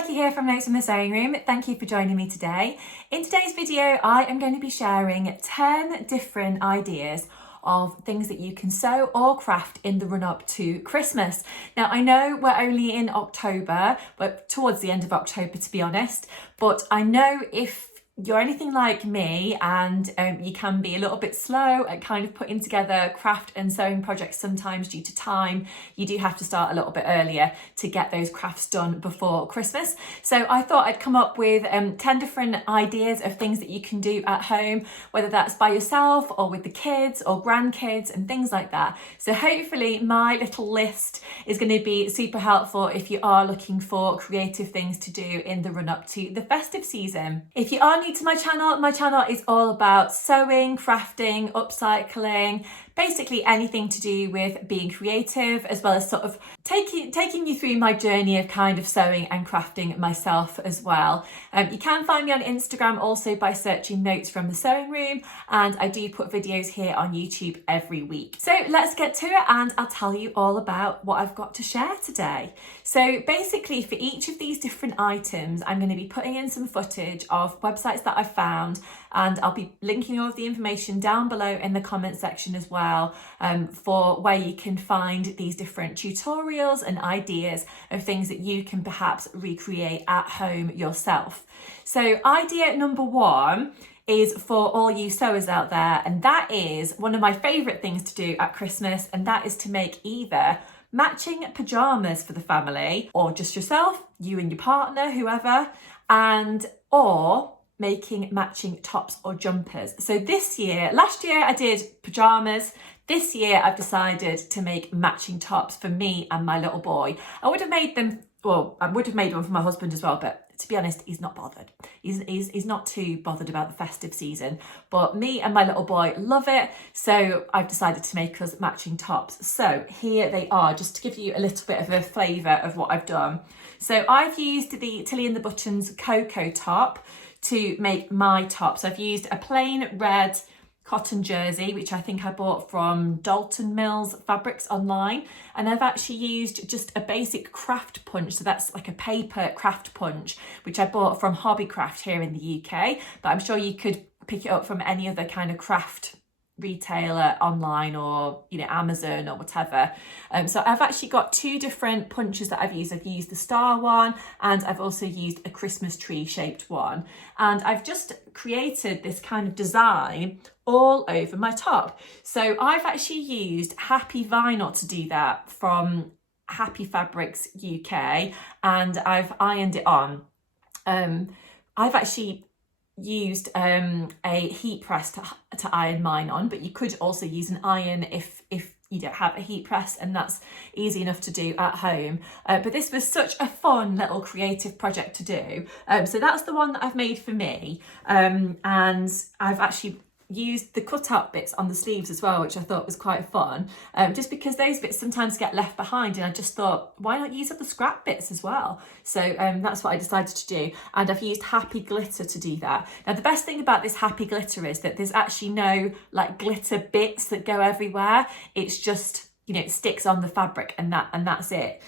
Becky here from Notes from the Sewing Room. Thank you for joining me today. In today's video, I am going to be sharing 10 different ideas of things that you can sew or craft in the run-up to Christmas. Now, I know we're only in October, but towards the end of October, to be honest, but I know if you're anything like me and you can be a little bit slow at kind of putting together craft and sewing projects sometimes due to time, you do have to start a little bit earlier to get those crafts done before Christmas. So I thought I'd come up with 10 different ideas of things that you can do at home, whether that's by yourself or with the kids or grandkids and things like that. So hopefully my little list is going to be super helpful if you are looking for creative things to do in the run-up to the festive season. If you are new to my channel is all about sewing, crafting, upcycling, basically anything to do with being creative, as well as sort of taking you through my journey of kind of sewing and crafting myself as well. You can find me on Instagram also by searching Notes from the Sewing Room, and I do put videos here on YouTube every week. So let's get to it and I'll tell you all about what I've got to share today. So basically for each of these different items, I'm going to be putting in some footage of websites that I've found, and I'll be linking all of the information down below in the comment section as well, for where you can find these different tutorials and ideas of things that you can perhaps recreate at home yourself. So idea number one is for all you sewers out there, and that is one of my favourite things to do at Christmas, and that is to make either matching pyjamas for the family or just yourself, you and your partner, whoever, or making matching tops or jumpers. So last year I did pyjamas. This year I've decided to make matching tops for me and my little boy. I would have made one for my husband as well, but to be honest, he's not bothered. He's not too bothered about the festive season, but me and my little boy love it. So I've decided to make us matching tops. So here they are, just to give you a little bit of a flavour of what I've done. So I've used the Tilly and the Buttons Cocoa top to make my tops. I've used a plain red cotton jersey, which I think I bought from Dalton Mills Fabrics online, and I've actually used just a basic craft punch, so that's like a paper craft punch, which I bought from Hobbycraft here in the UK, but I'm sure you could pick it up from any other kind of craft retailer online, or Amazon or whatever. So I've actually got two different punches that I've used. I've used the star one, and I've also used a Christmas tree shaped one, and I've just created this kind of design all over my top. So I've actually used Happy Vinyl to do that from Happy Fabrics UK, and I've ironed it on. I've actually used a heat press to iron mine on, but you could also use an iron if you don't have a heat press, and that's easy enough to do at home. But this was such a fun little creative project to do. So that's the one that I've made for me, and I've actually used the cutout bits on the sleeves as well, which I thought was quite fun, just because those bits sometimes get left behind, and I just thought, why not use up the scrap bits as well? So that's what I decided to do, and I've used Happy Glitter to do that. Now the best thing about this Happy Glitter is that there's actually no like glitter bits that go everywhere. It's just, it sticks on the fabric, and that's it.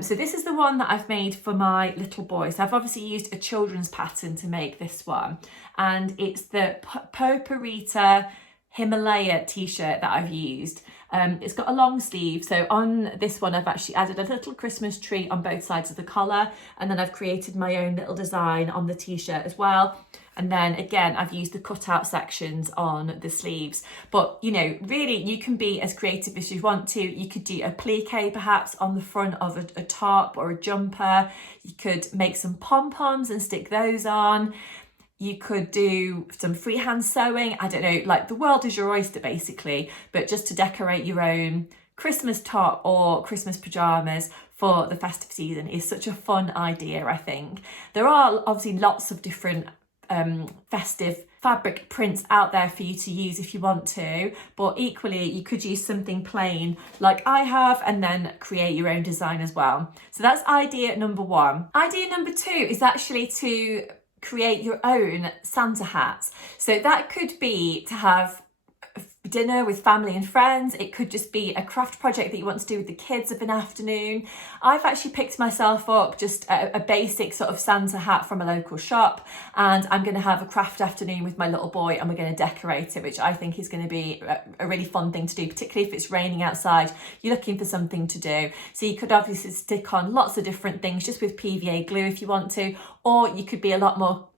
So this is the one that I've made for my little boy. So I've obviously used a children's pattern to make this one, and it's the Poparita Himalaya t-shirt that I've used. It's got a long sleeve, so on this one I've actually added a little Christmas tree on both sides of the collar, and then I've created my own little design on the t-shirt as well. And then again, I've used the cutout sections on the sleeves. But, really you can be as creative as you want to. You could do a plique perhaps on the front of a top or a jumper. You could make some pom-poms and stick those on. You could do some freehand sewing. I don't know, like the world is your oyster basically, but just to decorate your own Christmas top or Christmas pyjamas for the festive season is such a fun idea, I think. There are obviously lots of different festive fabric prints out there for you to use if you want to, but equally you could use something plain like I have and then create your own design as well. So that's idea number one. Idea number two is actually to create your own Santa hats. So that could be to have dinner with family and friends. It could just be a craft project that you want to do with the kids of an afternoon. I've actually picked myself up just a basic sort of Santa hat from a local shop, and I'm going to have a craft afternoon with my little boy, and we're going to decorate it, which I think is going to be a really fun thing to do, particularly if it's raining outside. You're looking for something to do. So you could obviously stick on lots of different things just with PVA glue if you want to, or you could be a lot more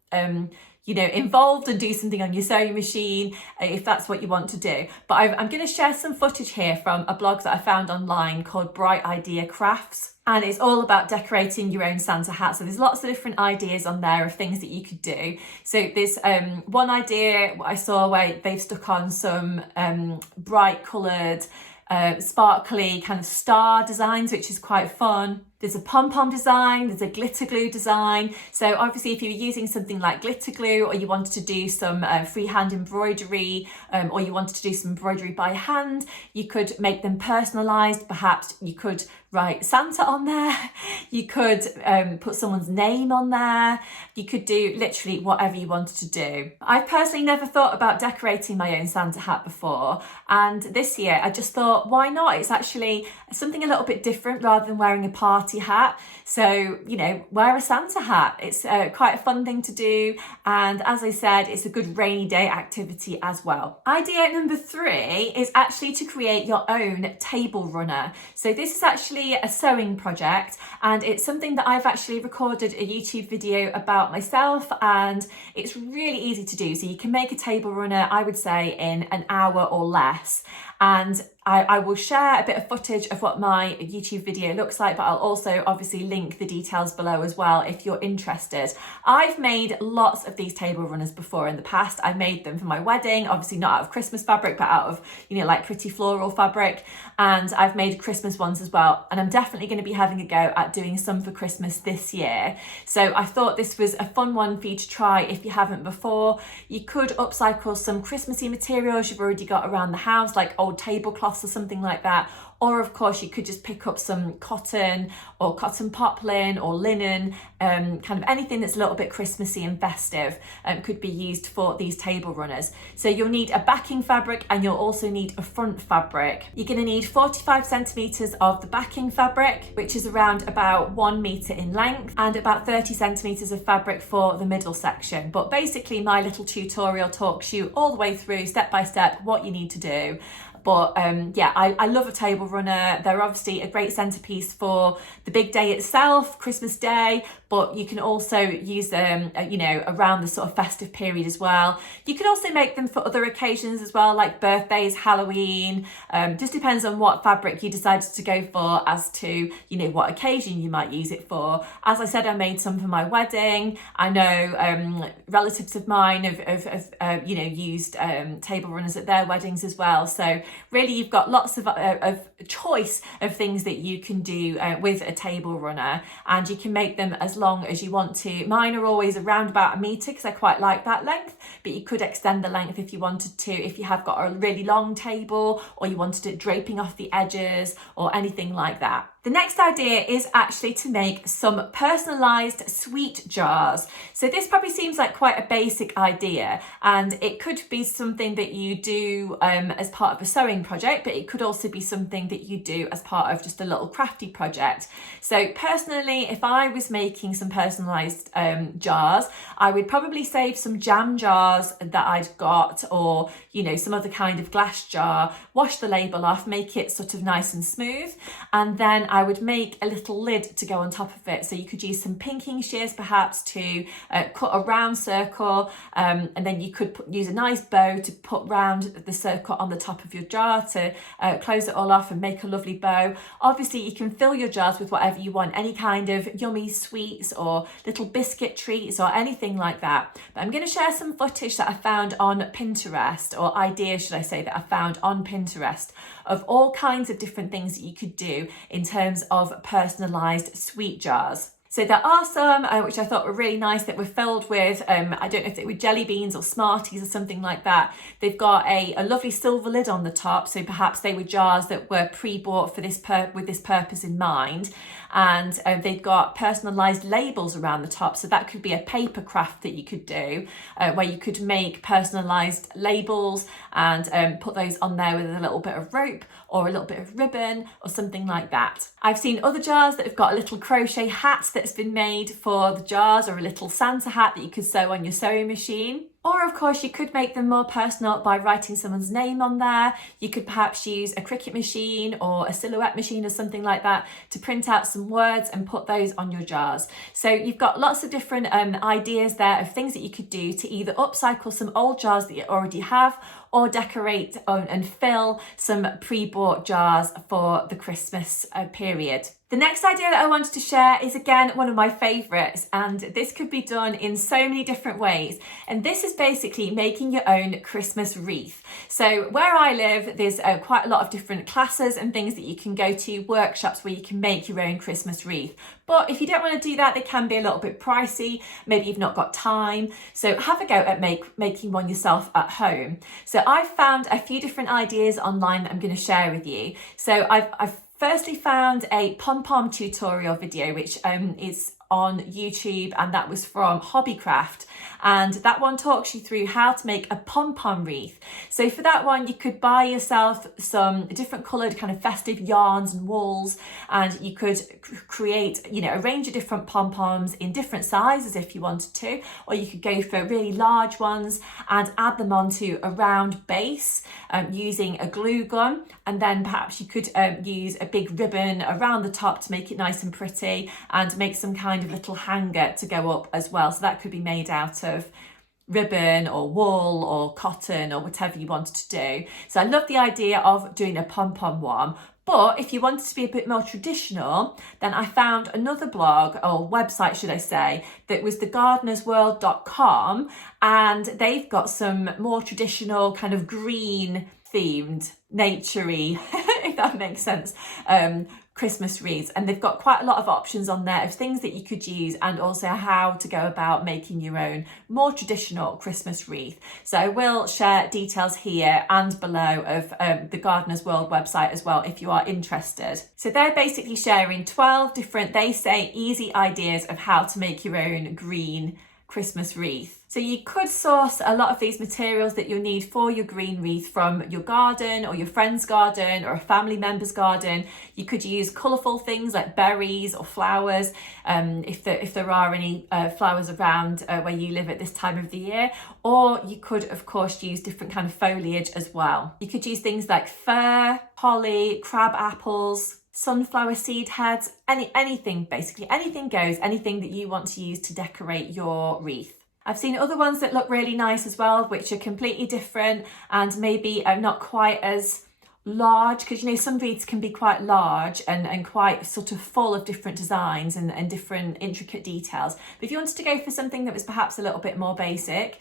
involved and do something on your sewing machine if that's what you want to do. But I'm going to share some footage here from a blog that I found online called Bright Idea Crafts, and it's all about decorating your own Santa hat. So there's lots of different ideas on there of things that you could do. So there's one idea I saw where they've stuck on some bright coloured sparkly kind of star designs, which is quite fun. There's a pom-pom design, there's a glitter glue design. So obviously if you were using something like glitter glue, or you wanted to do some freehand embroidery, or you wanted to do some embroidery by hand, you could make them personalised. Perhaps you could write Santa on there, you could put someone's name on there, you could do literally whatever you wanted to do. I've personally never thought about decorating my own Santa hat before, and this year I just thought, why not? It's actually something a little bit different rather than wearing a party hat. So, wear a Santa hat. It's quite a fun thing to do, and as I said, it's a good rainy day activity as well. Idea number 3 is actually to create your own table runner. So this is actually a sewing project, and it's something that I've actually recorded a YouTube video about myself, and it's really easy to do. So you can make a table runner, I would say, in an hour or less. And I will share a bit of footage of what my YouTube video looks like, but I'll also obviously link the details below as well if you're interested. I've made lots of these table runners before in the past. I made them for my wedding, obviously not out of Christmas fabric, but out of, like pretty floral fabric. And I've made Christmas ones as well. And I'm definitely going to be having a go at doing some for Christmas this year. So I thought this was a fun one for you to try if you haven't before. You could upcycle some Christmassy materials you've already got around the house, like old tablecloths or something like that. Or of course you could just pick up some cotton or cotton poplin or linen, kind of anything that's a little bit Christmassy and festive could be used for these table runners. So you'll need a backing fabric, and you'll also need a front fabric. You're going to need 45 centimetres of the backing fabric, which is around about 1 metre in length, and about 30 centimetres of fabric for the middle section. But basically my little tutorial talks you all the way through step by step what you need to do. But I love a table runner. They're obviously a great centerpiece for the big day itself, Christmas Day, but you can also use them, around the sort of festive period as well. You can also make them for other occasions as well, like birthdays, Halloween. Just depends on what fabric you decided to go for as to, what occasion you might use it for. As I said, I made some for my wedding. I know relatives of mine have used table runners at their weddings as well. So really, you've got lots of choice of things that you can do with a table runner, and you can make them as long as you want to. Mine are always around about 1 metre because I quite like that length, but you could extend the length if you wanted to, if you have got a really long table or you wanted it draping off the edges or anything like that. The next idea is actually to make some personalised sweet jars. So this probably seems like quite a basic idea, and it could be something that you do as part of a sewing project, but it could also be something that you do as part of just a little crafty project. So personally, if I was making some personalised jars, I would probably save some jam jars that I'd got, or some other kind of glass jar, wash the label off, make it sort of nice and smooth, and then I would make a little lid to go on top of it. So you could use some pinking shears perhaps to cut a round circle, and then you could use a nice bow to put round the circle on the top of your jar to close it all off and make a lovely bow. Obviously you can fill your jars with whatever you want, any kind of yummy sweets or little biscuit treats or anything like that. But I'm going to share some footage that I found on Pinterest, or ideas should I say, that I found on Pinterest, of all kinds of different things that you could do in terms of personalised sweet jars. So there are some which I thought were really nice that were filled with, I don't know if they were jelly beans or Smarties or something like that. They've got a lovely silver lid on the top, so perhaps they were jars that were pre-bought for this with this purpose in mind. And they've got personalised labels around the top, so that could be a paper craft that you could do, where you could make personalised labels and put those on there with a little bit of rope or a little bit of ribbon or something like that. I've seen other jars that have got a little crochet hat that's been made for the jars, or a little Santa hat that you could sew on your sewing machine. Or of course you could make them more personal by writing someone's name on there. You could perhaps use a Cricut machine or a silhouette machine or something like that to print out some words and put those on your jars. So you've got lots of different ideas there of things that you could do to either upcycle some old jars that you already have, or decorate and fill some pre-bought jars for the Christmas period. The next idea that I wanted to share is again one of my favourites, and this could be done in so many different ways. And this is basically making your own Christmas wreath. So where I live, there's quite a lot of different classes and things that you can go to, workshops where you can make your own Christmas wreath. But if you don't want to do that, they can be a little bit pricey. Maybe you've not got time. So have a go at making one yourself at home. So I've found a few different ideas online that I'm going to share with you. So I've firstly found a pom-pom tutorial video, which is on YouTube, and that was from Hobbycraft, and that one talks you through how to make a pom-pom wreath. So for that one, you could buy yourself some different coloured kind of festive yarns and wools, and you could create, you know, a range of different pom-poms in different sizes if you wanted to, or you could go for really large ones and add them onto a round base using a glue gun, and then perhaps you could use a big ribbon around the top to make it nice and pretty, and make some kind of little hanger to go up as well. So that could be made out of ribbon or wool or cotton or whatever you wanted to do. So I love the idea of doing a pom-pom one. But if you wanted to be a bit more traditional, then I found another blog, or website should I say, that was thegardenersworld.com, and they've got some more traditional kind of green themed, naturey, if that makes sense, Christmas wreaths, and they've got quite a lot of options on there of things that you could use, and also how to go about making your own more traditional Christmas wreath. So I will share details here and below of the Gardener's World website as well if you are interested. So they're basically sharing 12 different, they say, easy ideas of how to make your own green Christmas wreath. So you could source a lot of these materials that you'll need for your green wreath from your garden or your friend's garden or a family member's garden. You could use colourful things like berries or flowers, if there are any flowers around where you live at this time of the year. Or you could, of course, use different kind of foliage as well. You could use things like fir, holly, crab apples, sunflower seed heads, anything basically, anything goes, anything that you want to use to decorate your wreath. I've seen other ones that look really nice as well, which are completely different and maybe not quite as large, because you know some wreaths can be quite large and quite sort of full of different designs and different intricate details. But if you wanted to go for something that was perhaps a little bit more basic,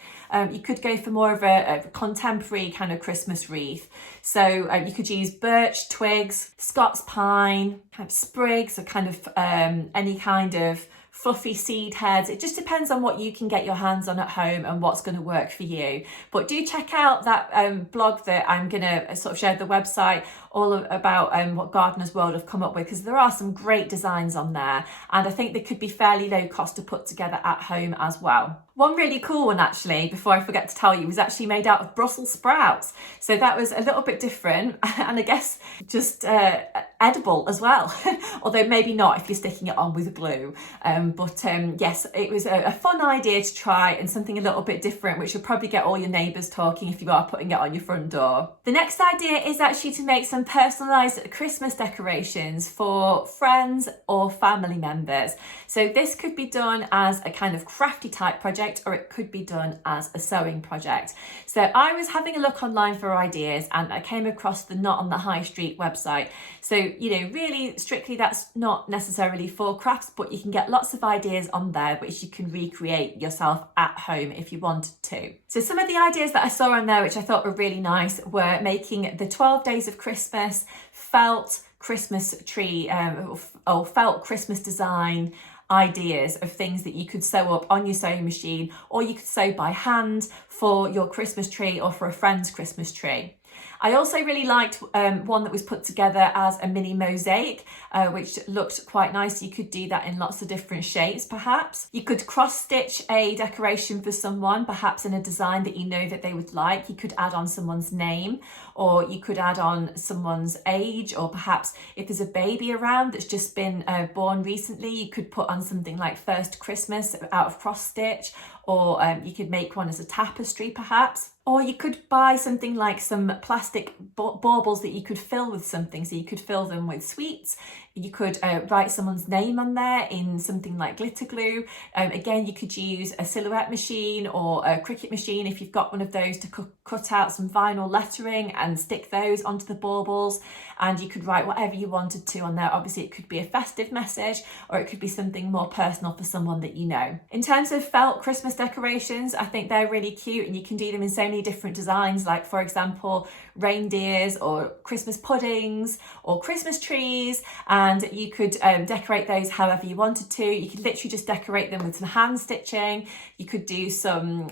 you could go for more of a contemporary kind of Christmas wreath. So you could use birch twigs, Scots pine, kind of sprigs, or kind of any kind of fluffy seed heads. It just depends on what you can get your hands on at home and what's going to work for you. But do check out that blog that I'm going to sort of share the website all about what Gardener's World have come up with, because there are some great designs on there, and I think they could be fairly low cost to put together at home as well. One really cool one, actually, before I forget to tell you, was actually made out of Brussels sprouts. So that was a little bit different, and I guess just edible as well. Although maybe not if you're sticking it on with glue. Yes, it was a fun idea to try, and something a little bit different, which will probably get all your neighbours talking if you are putting it on your front door. The next idea is actually to make some personalised Christmas decorations for friends or family members. So this could be done as a kind of crafty type project, or it could be done as a sewing project. So I was having a look online for ideas, and I came across the Not on the High Street website. So, you know, really strictly that's not necessarily for crafts, but you can get lots of ideas on there which you can recreate yourself at home if you wanted to. So some of the ideas that I saw on there which I thought were really nice were making the 12 Days of Christmas felt Christmas tree or felt Christmas design ideas of things that you could sew up on your sewing machine, or you could sew by hand for your Christmas tree or for a friend's Christmas tree. I also really liked one that was put together as a mini mosaic, which looked quite nice. You could do that in lots of different shapes, perhaps. You could cross stitch a decoration for someone, perhaps in a design that you know that they would like. You could add on someone's name, or you could add on someone's age, or perhaps if there's a baby around that's just been born recently, you could put on something like First Christmas out of cross stitch, or you could make one as a tapestry perhaps. Or you could buy something like some plastic baubles that you could fill with something. So you could fill them with sweets. You could write someone's name on there in something like glitter glue. Again, you could use a silhouette machine or a Cricut machine if you've got one of those to cut out some vinyl lettering and stick those onto the baubles. And you could write whatever you wanted to on there. Obviously, it could be a festive message, or it could be something more personal for someone that you know. In terms of felt Christmas decorations, I think they're really cute, and you can do them in so many different designs, like for example reindeers or Christmas puddings or Christmas trees, and you could decorate those however you wanted to. You could literally just decorate them with some hand stitching. You could do some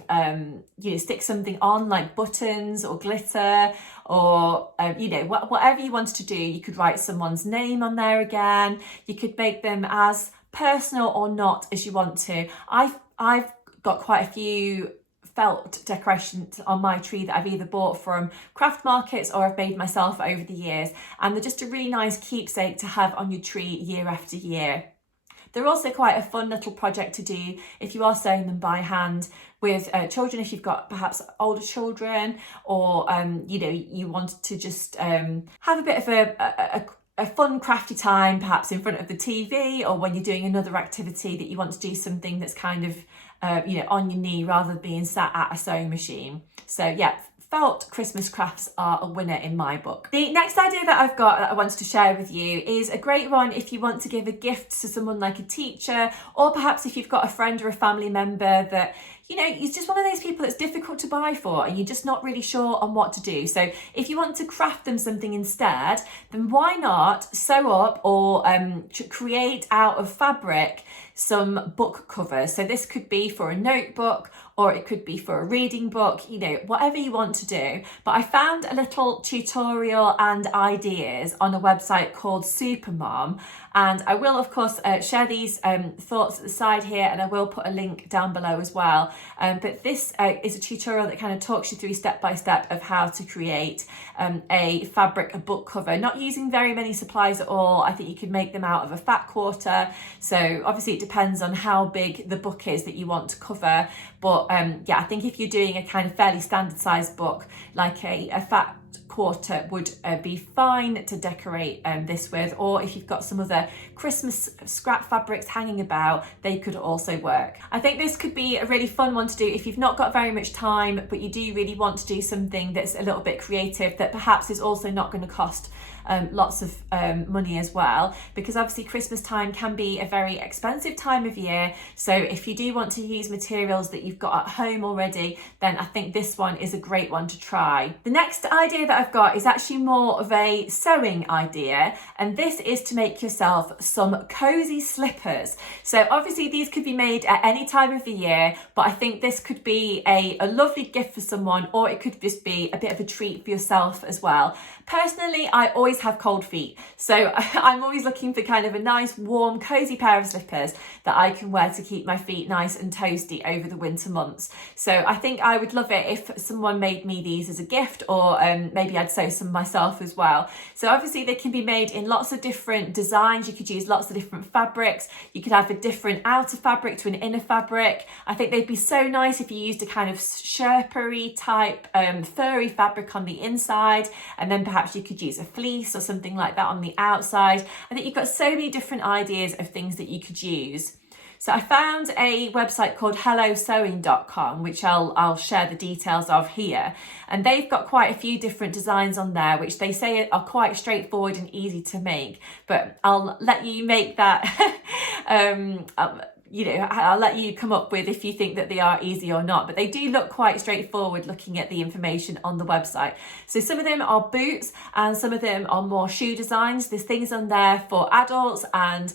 stick something on like buttons or glitter, or whatever you wanted to do. You could write someone's name on there again. You could make them as personal or not as you want to. I've got quite a few felt decorations on my tree that I've either bought from craft markets or I've made myself over the years, and they're just a really nice keepsake to have on your tree year after year. They're also quite a fun little project to do if you are sewing them by hand with children, if you've got perhaps older children, or you wanted to just have a bit of a fun crafty time, perhaps in front of the TV, or when you're doing another activity that you want to do something that's kind of on your knee rather than being sat at a sewing machine. So yeah, felt Christmas crafts are a winner in my book. The next idea that I've got that I wanted to share with you is a great one if you want to give a gift to someone like a teacher, or perhaps if you've got a friend or a family member that he's just one of those people that's difficult to buy for and you're just not really sure on what to do. So if you want to craft them something instead, then why not sew up or create out of fabric some book covers. So this could be for a notebook, or it could be for a reading book, whatever you want to do. But I found a little tutorial and ideas on a website called Supermom, and I will of course share these thoughts at the side here, and I will put a link down below as well. But this is a tutorial that kind of talks you through step by step of how to create a book cover, not using very many supplies at all. I think you could make them out of a fat quarter. So obviously it depends on how big the book is that you want to cover. But I think if you're doing a kind of fairly standard sized book, like a fat quarter would be fine to decorate this with, or if you've got some other Christmas scrap fabrics hanging about, they could also work. I think this could be a really fun one to do if you've not got very much time, but you do really want to do something that's a little bit creative, that perhaps is also not going to cost lots of money as well, because obviously Christmas time can be a very expensive time of year. So if you do want to use materials that you've got at home already, then I think this one is a great one to try. The next idea that I've got is actually more of a sewing idea, and this is to make yourself some cozy slippers. So obviously these could be made at any time of the year, but I think this could be a lovely gift for someone, or it could just be a bit of a treat for yourself as well. Personally, I always have cold feet, so I'm always looking for kind of a nice warm cozy pair of slippers that I can wear to keep my feet nice and toasty over the winter months. So I think I would love it if someone made me these as a gift, or maybe I'd sew some myself as well. So obviously they can be made in lots of different designs. You could use lots of different fabrics. You could have a different outer fabric to an inner fabric. I think they'd be so nice if you used a kind of Sherpa-y type furry fabric on the inside, and then perhaps you could use a fleece or something like that on the outside. I think you've got so many different ideas of things that you could use. So I found a website called hellosewing.com, which I'll share the details of here. And they've got quite a few different designs on there, which they say are quite straightforward and easy to make. But I'll let you make that, I'll let you come up with if you think that they are easy or not. But they do look quite straightforward looking at the information on the website. So some of them are boots and some of them are more shoe designs. There's things on there for adults and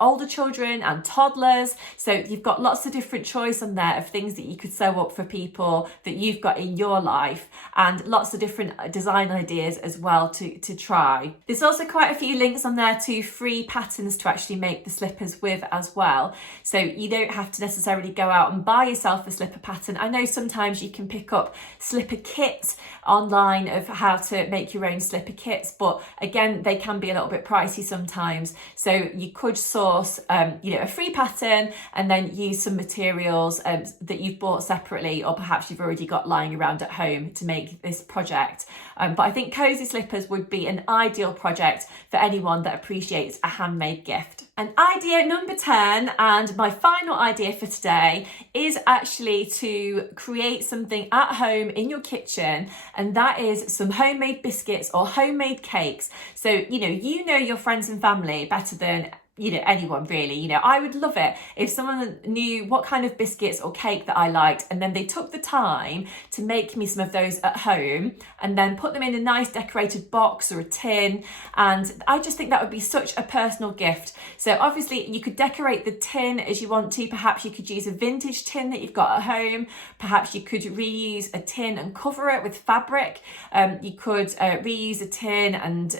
older children and toddlers. So you've got lots of different choice on there of things that you could sew up for people that you've got in your life, and lots of different design ideas as well to try. There's also quite a few links on there to free patterns to actually make the slippers with as well. So you don't have to necessarily go out and buy yourself a slipper pattern. I know sometimes you can pick up slipper kits online of how to make your own slipper kits, but again, they can be a little bit pricey sometimes. So you could source a free pattern and then use some materials that you've bought separately, or perhaps you've already got lying around at home to make this project. But I think cozy slippers would be an ideal project for anyone that appreciates a handmade gift. And idea number 10, and my final idea for today, is actually to create something at home in your kitchen, and that is some homemade biscuits or homemade cakes. So, you know your friends and family better than anyone really. I would love it if someone knew what kind of biscuits or cake that I liked, and then they took the time to make me some of those at home and then put them in a nice decorated box or a tin. And I just think that would be such a personal gift. So obviously you could decorate the tin as you want to. Perhaps you could use a vintage tin that you've got at home. Perhaps you could reuse a tin and cover it with fabric. You could reuse a tin and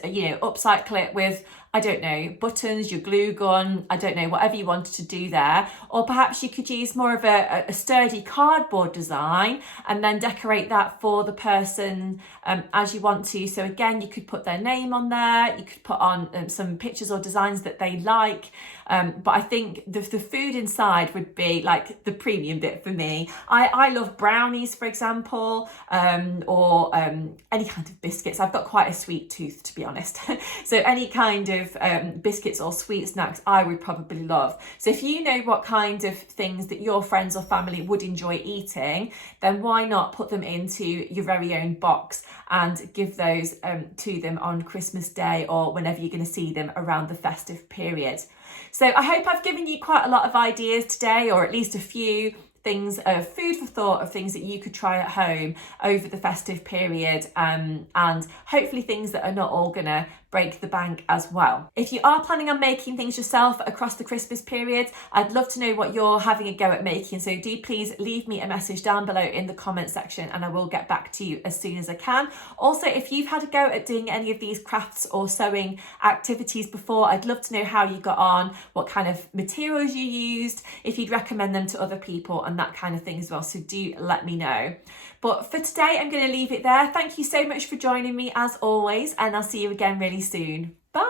upcycle it with, I don't know, buttons, your glue gun, I don't know, whatever you wanted to do there. Or perhaps you could use more of a sturdy cardboard design and then decorate that for the person as you want to. So again, you could put their name on there, you could put on some pictures or designs that they like. But I think the food inside would be like the premium bit for me. I love brownies, for example, or any kind of biscuits. I've got quite a sweet tooth, to be honest. So any kind of biscuits or sweet snacks I would probably love. So if you know what kind of things that your friends or family would enjoy eating, then why not put them into your very own box and give those to them on Christmas Day or whenever you're going to see them around the festive period. So I hope I've given you quite a lot of ideas today, or at least a few things of food for thought of things that you could try at home over the festive period, and hopefully things that are not all gonna break the bank as well. If you are planning on making things yourself across the Christmas period, I'd love to know what you're having a go at making, so do please leave me a message down below in the comment section and I will get back to you as soon as I can. Also, if you've had a go at doing any of these crafts or sewing activities before, I'd love to know how you got on, what kind of materials you used, if you'd recommend them to other people and that kind of thing as well, so do let me know. But for today, I'm going to leave it there. Thank you so much for joining me as always, and I'll see you again really soon. Bye.